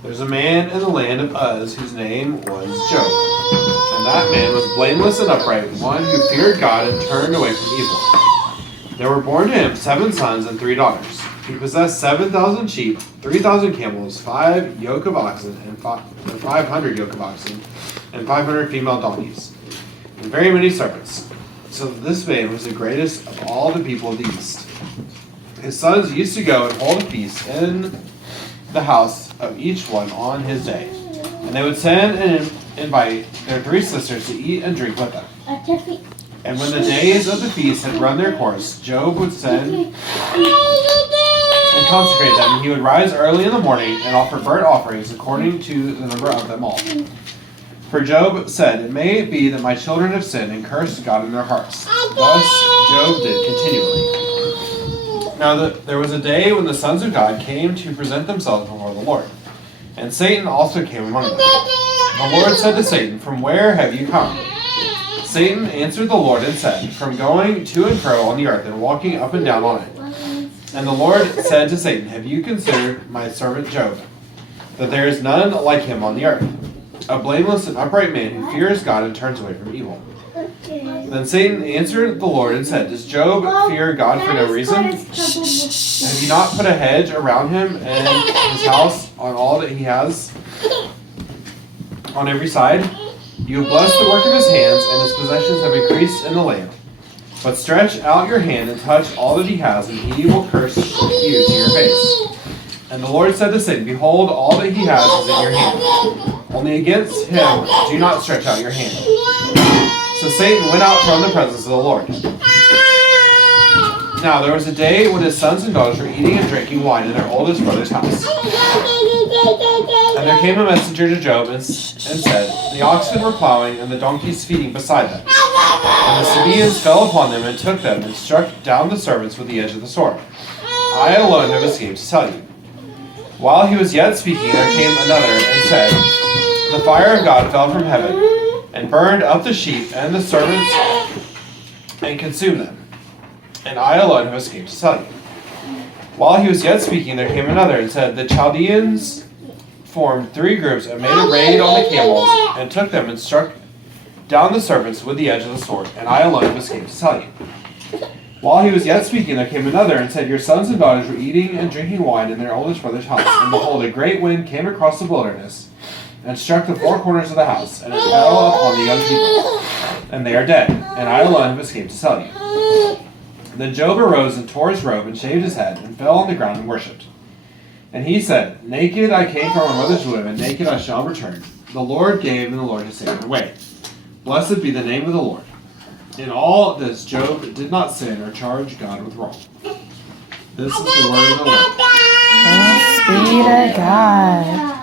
There's a man in the land of Uz whose name was Job. And that man was blameless and upright, one who feared God and turned away from evil. There were born to him 7 sons and 3 daughters. He possessed 7,000 sheep, 3,000 camels, 5 yoke of oxen, and 500 yoke of oxen, and 500 female donkeys, and very many servants. So this man was the greatest of all the people of the east. His sons used to go and hold a feast in the house of each one on his day. And they would send and invite their 3 sisters to eat and drink with them. And when the days of the feast had run their course, Job would send and consecrate them. And he would rise early in the morning and offer burnt offerings according to the number of them all. For Job said, "It may be that my children have sinned and cursed God in their hearts." Thus Job did continually. Now there was a day when the sons of God came to present themselves before the Lord. And Satan also came among them. The Lord said to Satan, "From where have you come?" Satan answered the Lord and said, "From going to and fro on the earth and walking up and down on it." And the Lord said to Satan, "Have you considered my servant Job, that there is none like him on the earth, a blameless and upright man who fears God and turns away from evil?" Then Satan answered the Lord and said, "Does Job fear God for no reason? Have you not put a hedge around him and his house on all that he has on every side? You have blessed the work of his hands, and his possessions have increased in the land. But stretch out your hand and touch all that he has, and he will curse you to your face." And the Lord said to Satan, "Behold, all that he has is in your hand. Only against him do not stretch out your hand." So Satan went out from the presence of the Lord. Now there was a day when his sons and daughters were eating and drinking wine in their oldest brother's house. And there came a messenger to Job and said, "The oxen were plowing and the donkeys feeding beside them. And the Sabaeans fell upon them and took them and struck down the servants with the edge of the sword. I alone have escaped to tell you." While he was yet speaking, there came another and said, "The fire of God fell from heaven and burned up the sheep and the servants and consumed them. And I alone have escaped to tell you." While he was yet speaking, there came another and said, "The Chaldeans formed 3 groups and made a raid on the camels and took them and struck down the servants with the edge of the sword. And I alone have escaped to tell you." While he was yet speaking, there came another and said, "Your sons and daughters were eating and drinking wine in their oldest brother's house. And behold, a great wind came across the wilderness and struck the 4 corners of the house, and it fell upon the young people, and they are dead. And I alone have escaped to tell you." Then Job arose and tore his robe and shaved his head and fell on the ground and worshipped. And he said, "Naked I came from my mother's womb, and naked I shall return. The Lord gave, and the Lord has taken away. Blessed be the name of the Lord." In all this, Job did not sin or charge God with wrong. This is the word of the Lord. Thanks be to God.